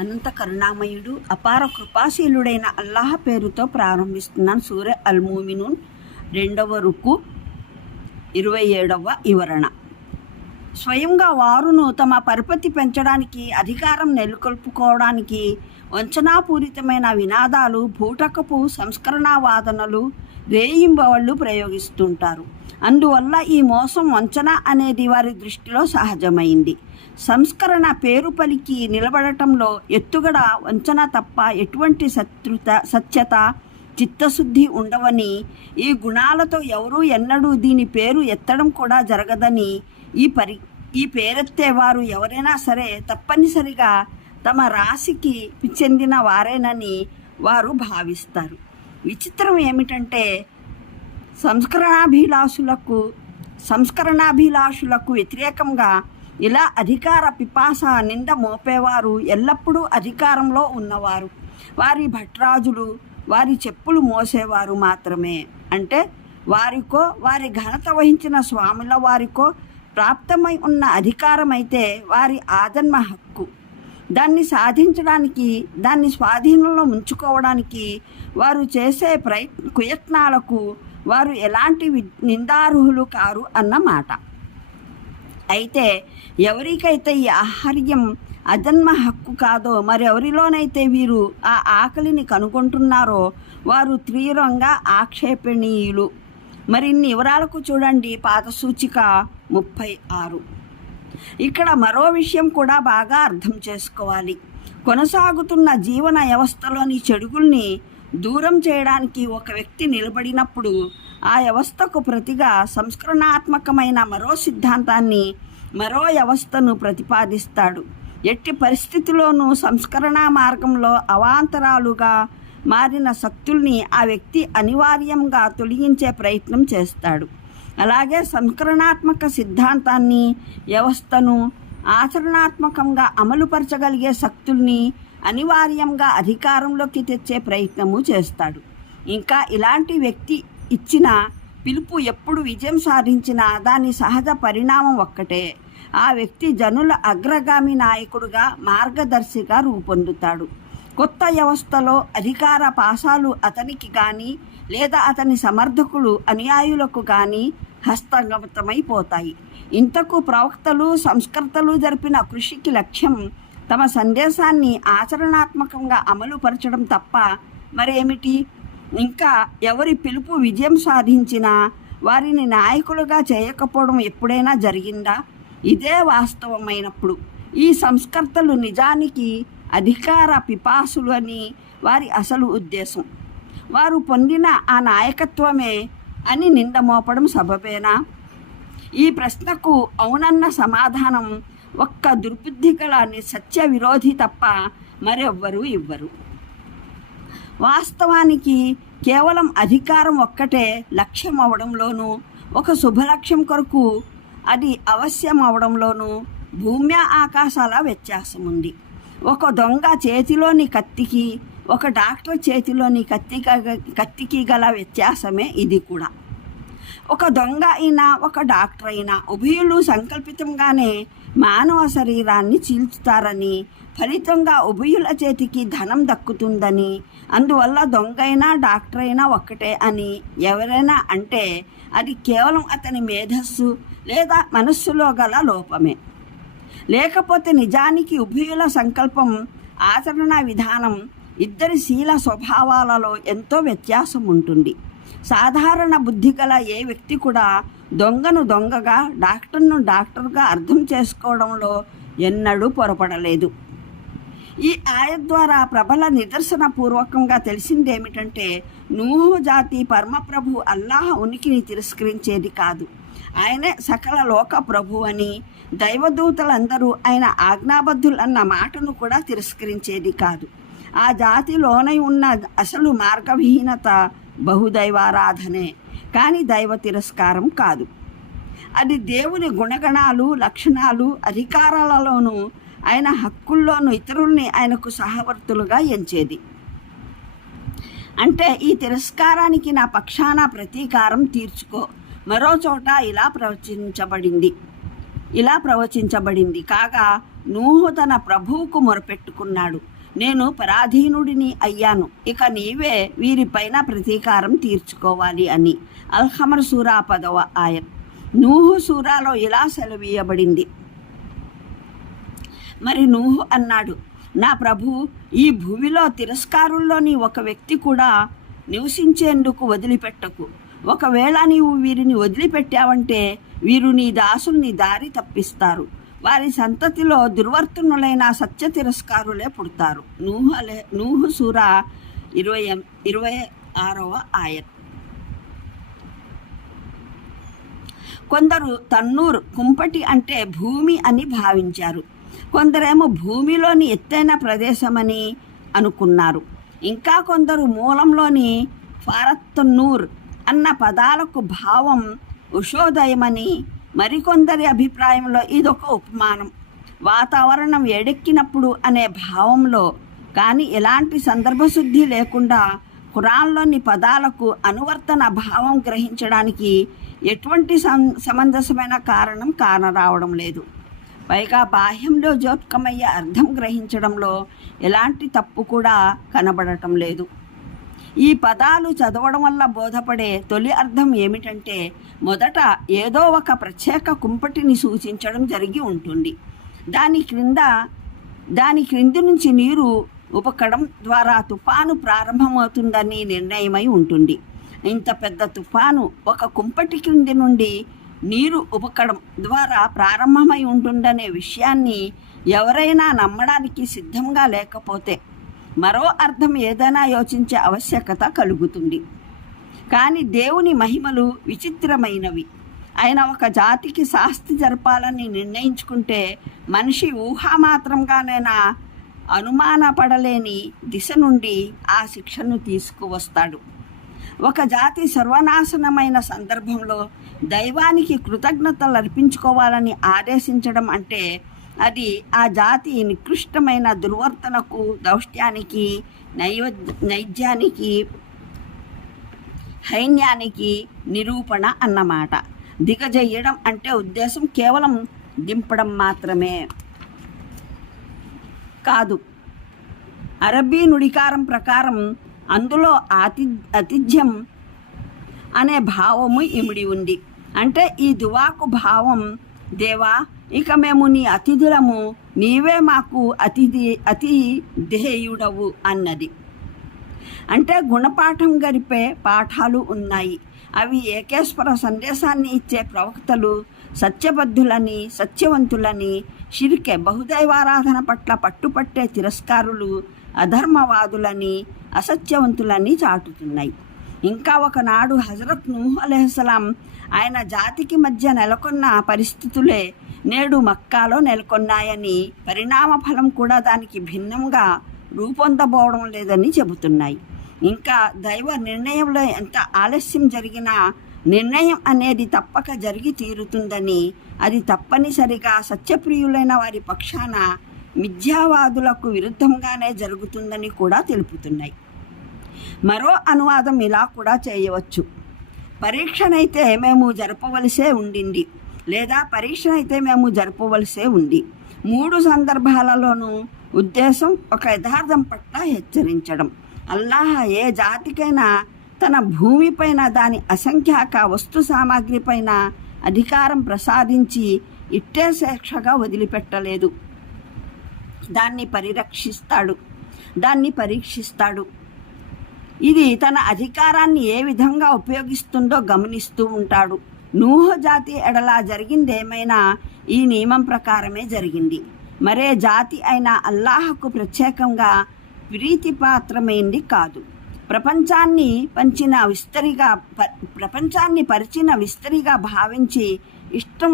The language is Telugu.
అనంత కరుణామయుడు అపార కృపాశీలుడైన అల్లాహ్ పేరుతో ప్రారంభిస్తున్నాను. సూర అల్-ముమినూన్ 2వ రుకు 27వ వివరణ. స్వయంగా వారును తమ పరపతి పెంచడానికి, అధికారం నెలకొల్పుకోవడానికి వంచనాపూరితమైన వినాదాలు, బూటకపు సంస్కరణావాదనలు రేయింబవళ్ళు ప్రయోగిస్తుంటారు. అందువల్ల ఈ మోసం, వంచన అనేది వారి దృష్టిలో సహజమైంది. సంస్కరణ పేరు పలికి నిలబడటంలో ఎత్తుగడ, వంచన తప్ప ఎటువంటి సత్యత, చిత్తశుద్ధి ఉండవని, ఈ గుణాలతో ఎవరూ ఎన్నడూ దీని పేరు ఎత్తడం కూడా జరగదని, ఈ పేరెత్తేవారు ఎవరైనా సరే తప్పనిసరిగా తమ రాశికి చెందిన వారేనని వారు భావిస్తారు. విచిత్రం ఏమిటంటే సంస్కరణాభిలాషులకు వ్యతిరేకంగా ఇలా అధికార పిపాస నింద మోపేవారు ఎల్లప్పుడూ అధికారంలో ఉన్నవారు, వారి భట్రాజులు, వారి చెప్పులు మోసేవారు మాత్రమే. అంటే వారికో, వారి ఘనత వహించిన స్వాముల వారికో ప్రాప్తమై ఉన్న అధికారమైతే వారి ఆజన్మ హక్కు. దాన్ని సాధించడానికి, దాన్ని స్వాధీనంలో ఉంచుకోవడానికి వారు చేసే కుయత్నాలకు వారు ఎలాంటి నిందార్హులు కారు అన్నమాట. అయితే ఎవరికైతే ఈ ఆహార్యం అజన్మ హక్కు కాదో, మరెవరిలోనైతే వీరు ఆ ఆకలిని కనుగొంటున్నారో వారు తీవ్రంగా ఆక్షేపణీయులు. మరిన్ని వివరాలకు చూడండి పాత సూచిక 36. ఇక్కడ మరో విషయం కూడా బాగా అర్థం చేసుకోవాలి. కొనసాగుతున్న జీవన వ్యవస్థలోని చెడుగుల్ని దూరం చేయడానికి ఒక వ్యక్తి నిలబడినప్పుడు ఆ వ్యవస్థకు ప్రతిగా సంస్కరణాత్మకమైన మరో సిద్ధాంతాన్ని, మరో వ్యవస్థను ప్రతిపాదిస్తాడు. ఎట్టి పరిస్థితిలోనూ సంస్కరణా మార్గంలో అవాంతరాలుగా మారిన శక్తుల్ని ఆ వ్యక్తి అనివార్యంగా తొలగించే ప్రయత్నం చేస్తాడు. అలాగే సంస్కరణాత్మక సిద్ధాంతాన్ని, వ్యవస్థను ఆచరణాత్మకంగా అమలుపరచగలిగే శక్తుల్ని అనివార్యంగా అధికారంలోకి తెచ్చే ప్రయత్నము చేస్తాడు. ఇంకా ఇలాంటి వ్యక్తి ఇచ్చిన పిలుపు ఎప్పుడు విజయం సాధించినా దాని సహజ పరిణామం ఒక్కటే. ఆ వ్యక్తి జనుల అగ్రగామి నాయకుడుగా, మార్గదర్శిగా రూపొందుతాడు. కొత్త వ్యవస్థలో అధికార పాశాలు అతనికి కానీ లేదా అతని సమర్థకులు, అనుయాయులకు కానీ హస్తగతమైపోతాయి. ఇంతకు ప్రవక్తలు, సంస్కర్తలు జరిపిన కృషికి లక్ష్యం తమ సందేశాన్ని ఆచరణాత్మకంగా అమలుపరచడం తప్ప మరేమిటి? ఇంకా ఎవరి పిలుపు విజయం సాధించినా వారిని నాయకులుగా చేయకపోవడం ఎప్పుడైనా జరిగిందా? ఇదే వాస్తవమైనప్పుడు ఈ సంస్కర్తలు నిజానికి అధికార పిపాసులు అని వారి అసలు ఉద్దేశం. వారు పొందిన ఆ నాయకత్వమే అని నింద మోపడం సబబేనా? ఈ ప్రశ్నకు అవునన్న సమాధానం ఒక్క దుర్బుద్ధి గల సత్య విరోధి తప్ప మరెవ్వరూ ఇవ్వరు. వాస్తవానికి కేవలం అధికారం ఒక్కటే లక్ష్యం అవడంలోనూ, ఒక శుభలక్ష్యం కొరకు అది అవశ్యం అవడంలోనూ భూమ్య ఆకాశాల వ్యత్యాసం ఉంది. ఒక దొంగ చేతిలోని కత్తికి, ఒక డాక్టర్ చేతిలోని కత్తికి గల వ్యత్యాసమే ఇది కూడా. ఒక దొంగ అయినా, ఒక డాక్టర్ అయినా ఉభయులు సంకల్పితంగానే మానవ శరీరాన్ని చీల్చుతారని, ఫలితంగా ఉభయుల చేతికి ధనం దక్కుతుందని, అందువల్ల దొంగ అయినా డాక్టర్ అయినా ఒక్కటే అని ఎవరైనా అంటే అది కేవలం అతని మేధస్సు లేదా మనస్సులో గల లోపమే. లేకపోతే నిజానికి ఉభయుల సంకల్పం, ఆచరణ విధానం, ఇద్దరి శీల స్వభావాలలో ఎంతో వ్యత్యాసం ఉంటుంది. సాధారణ బుద్ధి గల ఏ వ్యక్తి కూడా దొంగను దొంగగా, డాక్టర్ను డాక్టర్గా అర్థం చేసుకోవడంలో ఎన్నడూ పొరపడలేదు. ఈ ఆయత్ ద్వారా ప్రబల నిదర్శన పూర్వకంగా తెలిసిందేమిటంటే నూహు జాతి పరమప్రభు అల్లాహ్ ఉనికిని తిరస్కరించేది కాదు. ఆయనే సకల లోక ప్రభు అని, దైవదూతలందరూ ఆయన ఆజ్ఞాబద్ధులన్న మాటను కూడా తిరస్కరించేది కాదు. ఆ జాతిలోనై ఉన్న అసలు మార్గవిహీనత బహుదైవారాధనే, కానీ దైవ తిరస్కారం కాదు. అది దేవుని గుణగణాలు, లక్షణాలు, అధికారాలలోనూ ఆయన హక్కుల్లోనూ ఇతరుల్ని ఆయనకు సహవర్తులుగా ఎంచేది. అంటే ఈ తిరస్కారానికి నా పక్షాన ప్రతీకారం తీర్చుకో. మరో చోట ఇలా ప్రవచించబడింది కాగా నూహు తన ప్రభువుకు మొరపెట్టుకున్నాడు, నేను పరాధీనుడిని అయ్యాను, ఇక నీవే వీరిపైన ప్రతీకారం తీర్చుకోవాలి అని. అల్-ఖమర్ సూరా 10వ ఆయత్. నూహు సూరాలో ఇలా సెలవీయబడింది. మరి నూహు అన్నాడు, నా ప్రభు, ఈ భూమిలో తిరస్కారుల్లోని ఒక వ్యక్తి కూడా నివసించేందుకు వదిలిపెట్టకు. ఒకవేళ నీవు వీరిని వదిలిపెట్టావంటే వీరు నీ దాసుల్ని దారి తప్పిస్తారు. వారి సంతతిలో దుర్వర్తనులైన సత్య తిరస్కారులే పుడతారు. నూహు సూరా 26వ ఆయత్. కొందరు తన్నూర్ కుంపటి అంటే భూమి అని భావించారు. కొందరేమో భూమిలోని ఎత్తైన ప్రదేశమని అనుకున్నారు. ఇంకా కొందరు మూలంలోని ఫారత్తన్నూర్ అన్న పదాలకు భావం ఉషోదయమని, మరికొందరి అభిప్రాయంలో ఇదొక ఉపమానం, వాతావరణం వేడెక్కినప్పుడు అనే భావంలో. కానీ ఎలాంటి సందర్భశుద్ధి లేకుండా ఖురాన్లోని పదాలకు అనువర్తన భావం గ్రహించడానికి ఎటువంటి సమంజసమైన కారణం కానరావడం లేదు. పైగా బాహ్యంలో జోత్కమయ్యే అర్థం గ్రహించడంలో ఎలాంటి తప్పు కూడా కనబడటం లేదు. ఈ పదాలు చదవడం వల్ల బోధపడే తొలి అర్థం ఏమిటంటే, మొదట ఏదో ఒక ప్రత్యేక కుంపటిని సూచించడం జరిగి ఉంటుంది. దాని క్రింది నుంచి నీరు ఉపకడం ద్వారా తుఫాను ప్రారంభమవుతుందని నిర్ణయమై ఉంటుంది. ఇంత పెద్ద తుఫాను ఒక కుంపటి క్రింది నుండి నీరు ఉపకడం ద్వారా ప్రారంభమై ఉంటుందనే విషయాన్ని ఎవరైనా నమ్మడానికి సిద్ధంగా లేకపోతే మరో అర్థం ఏదైనా యోచించే ఆవశ్యకత కలుగుతుంది. కానీ దేవుని మహిమలు విచిత్రమైనవి. ఆయన ఒక జాతికి శాస్తి జరపాలని నిర్ణయించుకుంటే మనిషి ఊహామాత్రంగానైనా అనుమానపడలేని దిశ నుండి ఆ శిక్షను తీసుకువస్తాడు. ఒక జాతి సర్వనాశనమైన సందర్భంలో దైవానికి కృతజ్ఞతలు అర్పించుకోవాలని ఆదేశించడం అంటే అది ఆ జాతి నికృష్టమైన దుర్వర్తనకు, దౌష్ట్యానికి, నైజ్యానికి, హైన్యానికి నిరూపణ అన్నమాట. దిగజేయడం అంటే ఉద్దేశం కేవలం దింపడం మాత్రమే కాదు. అరబ్బీ నుడికారం ప్రకారం అందులో ఆతిథ్యం అనే భావము ఇమిడి ఉంది. అంటే ఈ దువాకు భావం, దేవా, ఇక మేము నీ అతిథులము, నీవే మాకు అతిథేయుడవు అన్నది. అంటే గుణపాఠం గరిపే పాఠాలు ఉన్నాయి. అవి ఏకేశ్వర సందేశాన్ని ఇచ్చే ప్రవక్తలు, సత్యబద్ధులని, సత్యవంతులని, షిర్కే బహుదైవారాధన పట్ల పట్టుపట్టే తిరస్కారులు, అధర్మవాదులని, అసత్యవంతులని చాటుతున్నాయి. ఇంకా ఒకనాడు హజరత్ నూహ్ అలైహిస్సలాం ఆయన జాతికి మధ్య నెలకొన్న పరిస్థితులే నేడు మక్కాలో నెలకొన్నాయని, పరిణామ ఫలం కూడా దానికి భిన్నంగా రూపొందబోవడం లేదని చెబుతున్నాయి. ఇంకా దైవ నిర్ణయంలో ఎంత ఆలస్యం జరిగినా నిర్ణయం అనేది తప్పక జరిగి తీరుతుందని, అది తప్పనిసరిగా సత్యప్రియులైన వారి పక్షాన మిథ్యావాదులకు విరుద్ధంగానే జరుగుతుందని కూడా తెలుపుతున్నాయి. మరో అనువాదం ఇలా కూడా చేయవచ్చు: పరీక్షనైతే మేము జరపవలసే ఉండింది, లేదా పరీక్షనైతే మేము జరపవలసే ఉంది. 3 సందర్భాలలోనూ ఉద్దేశం ఒక యథార్థం పట్ల హెచ్చరించడం. అల్లాహ్ ఏ జాతికైనా తన భూమిపైన, దాని అసంఖ్యాక వస్తు సామాగ్రిపైన అధికారం ప్రసాదించి ఇట్టే శిక్షగా వదిలిపెట్టలేదు. దాన్ని పరీక్షిస్తాడు. ఇది తన అధికారాన్ని ఏ విధంగా ఉపయోగిస్తుందో గమనిస్తూ ఉంటాడు. నూహు జాతి ఎడల జరిగిందేమైనా ఈ నియమం ప్రకారమే జరిగింది. మరే జాతి అయినా అల్లాహకు ప్రత్యేకంగా ప్రీతిపాత్రమైంది కాదు. ప్రపంచాన్ని పరిచిన విస్తరిగా భావించి ఇష్టం